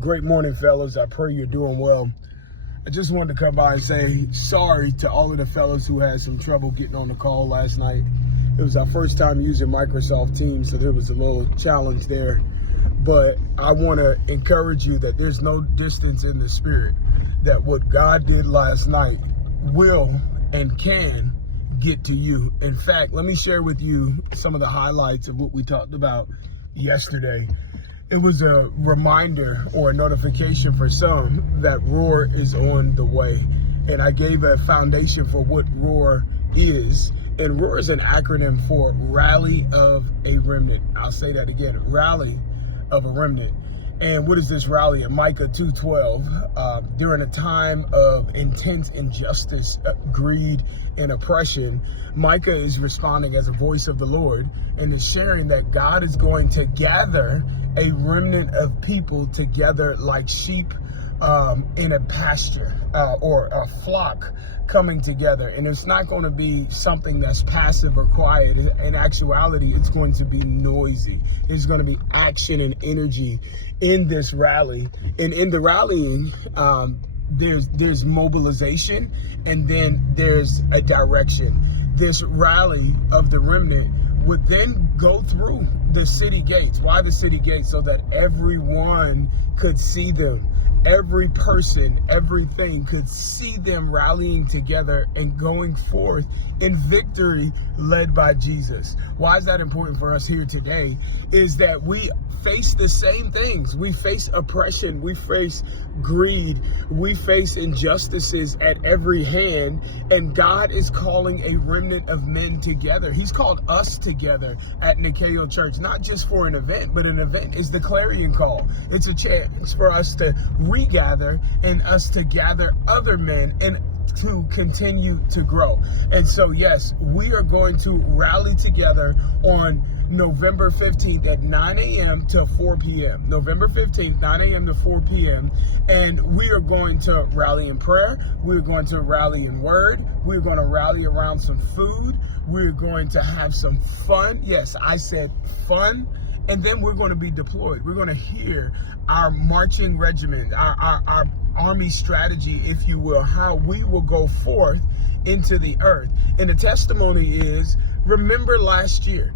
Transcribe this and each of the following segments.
Great morning, fellas. I pray you're doing well. I just wanted to come by and say sorry to all of the fellas who had some trouble getting on the call last night. It was our first time using Microsoft Teams, so there was a little challenge there. But I want to encourage you that there's no distance in the spirit, that what God did last night will and can get to you. In fact, let me share with you some of the highlights of what we talked about yesterday. It was a reminder or a notification for some that Roar is on the way. And I gave a foundation for what Roar is. And Roar is an acronym for Rally of a Remnant. I'll say that again, Rally of a Remnant. And what is this rally? In Micah 2:12, during a time of intense injustice, greed, and oppression, Micah is responding as a voice of the Lord and is sharing that God is going to gather a remnant of people together like sheep in a pasture or a flock coming together. And it's not going to be something that's passive or quiet. In actuality, it's going to be noisy. There's going to be action and energy in this rally. And in the rallying, there's mobilization, and then there's a direction. This rally of the remnant would then go through the city gates. Why the city gates? So that everyone could see them. Every person, everything could see them rallying together and going forth in victory led by Jesus. Why is that important for us here today? Is that we face the same things. We face oppression. We face greed. We face injustices at every hand. And God is calling a remnant of men together. He's called us together at Nikeo Church, not just for an event, but an event is the clarion call. It's a chance for us to regather and us to gather other men and to continue to grow. And so, yes, we are going to rally together on November 15th at 9 a.m. to 4 p.m. November 15th, 9 a.m. to 4 p.m. And we are going to rally in prayer. We're going to rally in word. We're going to rally around some food. We're going to have some fun. Yes, I said fun. And then we're going to be deployed. We're going to hear our marching regiment, our army strategy, if you will, how we will go forth into the earth. And the testimony is, remember last year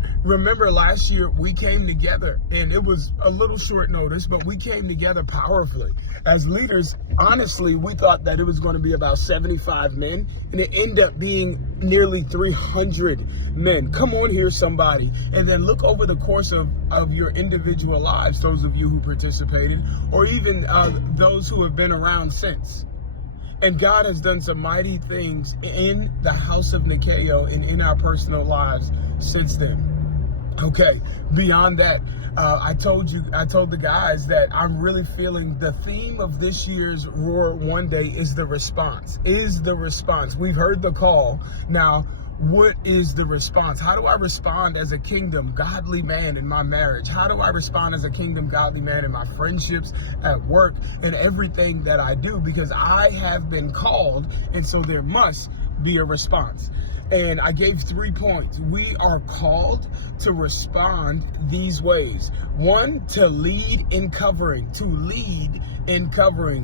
we came together, and it was a little short notice, but we came together powerfully. As leaders, honestly, we thought that it was going to be about 75 men, and it ended up being nearly 300 men. Come on here, somebody. And then look over the course of your individual lives, those of you who participated, or even those who have been around since. And God has done some mighty things in the house of Nikeo and in our personal lives since then. Okay, beyond that, I told the guys that I'm really feeling the theme of this year's Roar One Day is the response. We've heard the call. Now, what is the response? How do I respond as a kingdom godly man in my marriage? How do I respond as a kingdom godly man in my friendships, at work, and everything that I do? Because I have been called, and so there must be a response. And I gave 3 points. We are called to respond these ways. 1, to lead in covering.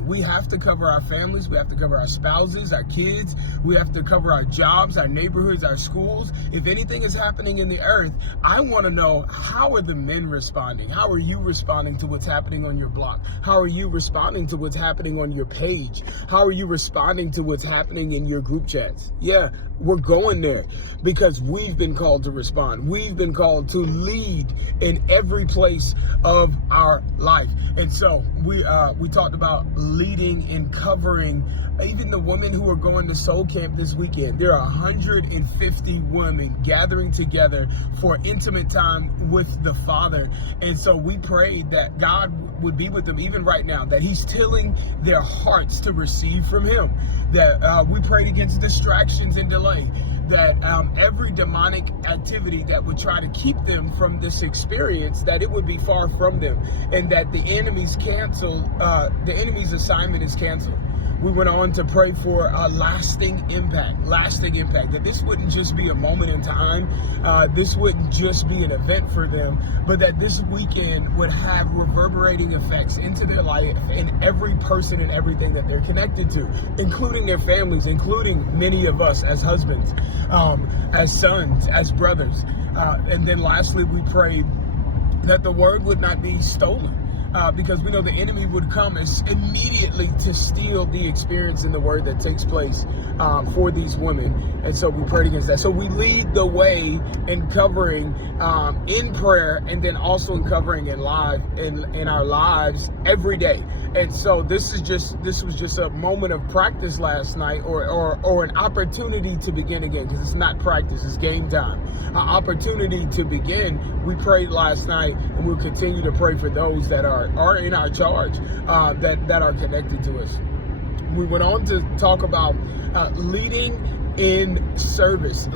We have to cover our families. We have to cover our spouses, our kids. We have to cover our jobs, our neighborhoods, our schools. If anything is happening in the earth, I want to know, how are the men responding? How are you responding to what's happening on your block? How are you responding to what's happening on your page? How are you responding to what's happening in your group chats? Yeah, we're going there because we've been called to respond. We've been called to lead in every place of our life. And so we talked about leading and covering even the women who are going to Soul Camp this weekend. There are 150 women gathering together for intimate time with the Father. And so we prayed that God would be with them even right now, that He's tilling their hearts to receive from Him, that we prayed against distractions and delay, that every demonic activity that would try to keep them from this experience, that it would be far from them, and that the enemy's assignment is canceled. We went on to pray for a lasting impact, that this wouldn't just be a moment in time. This wouldn't just be an event for them, but that this weekend would have reverberating effects into their life and every person and everything that they're connected to, including their families, including many of us as husbands, as sons, as brothers. And then lastly, we prayed that the word would not be stolen. Because we know the enemy would come immediately to steal the experience and the word that takes place for these women. And so we prayed against that. So we lead the way in covering in prayer, and then also in covering in our lives every day. And so this was just a moment of practice last night, or an opportunity to begin again, because it's not practice, it's game time. An opportunity to begin. We prayed last night, and we'll continue to pray for those that are in our charge, that are connected to us. We went on to talk about leading in service.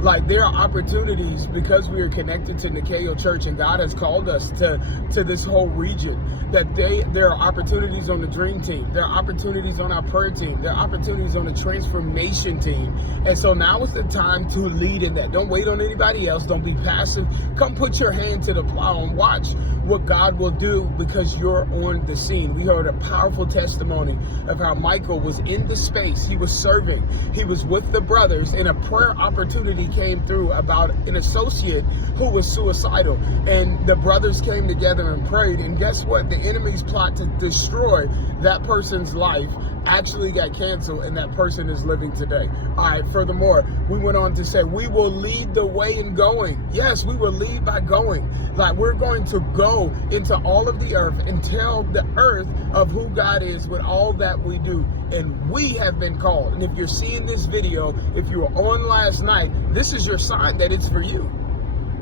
Like, there are opportunities, because we are connected to Nikeo Church and God has called us to this whole region, that there are opportunities on the dream team, there are opportunities on our prayer team, there are opportunities on the transformation team. And so now is the time to lead in that. Don't wait on anybody else. Don't be passive. Come put your hand to the plow and watch what God will do, because you're on the scene. We heard a powerful testimony of how Michael was in the space. He was serving. He was with the brothers, and a prayer opportunity came through about an associate who was suicidal. And the brothers came together and prayed. And guess what? The enemy's plot to destroy that person's life actually got canceled, and that person is living today. All right, furthermore, we went on to say, we will lead the way in going. Yes, we will lead by going. Like, we're going to go into all of the earth and tell the earth of who God is with all that we do. And we have been called. And if you're seeing this video, if you were on last night, this is your sign that it's for you.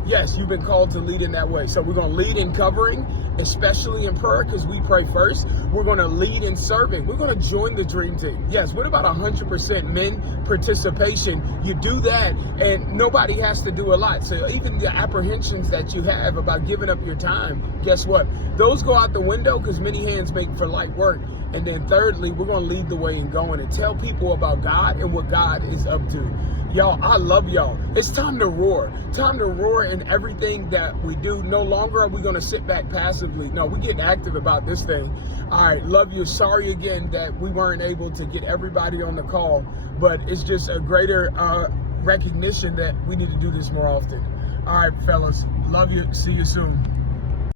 Yes, you've been called to lead in that way. So we're going to lead in covering, especially in prayer, because we pray first. We're going to lead in serving. We're going to join the dream team. Yes, what about 100% men participation? You do that, and nobody has to do a lot. So even the apprehensions that you have about giving up your time, guess what? Those go out the window, because many hands make for light work. And then thirdly, we're going to lead the way in going and tell people about God and what God is up to. Y'all, I love y'all. It's time to roar. Time to roar in everything that we do. No longer are we going to sit back passively. No, we get active about this thing. All right, love you. Sorry again that we weren't able to get everybody on the call, but it's just a greater recognition that we need to do this more often. All right, fellas. Love you. See you soon.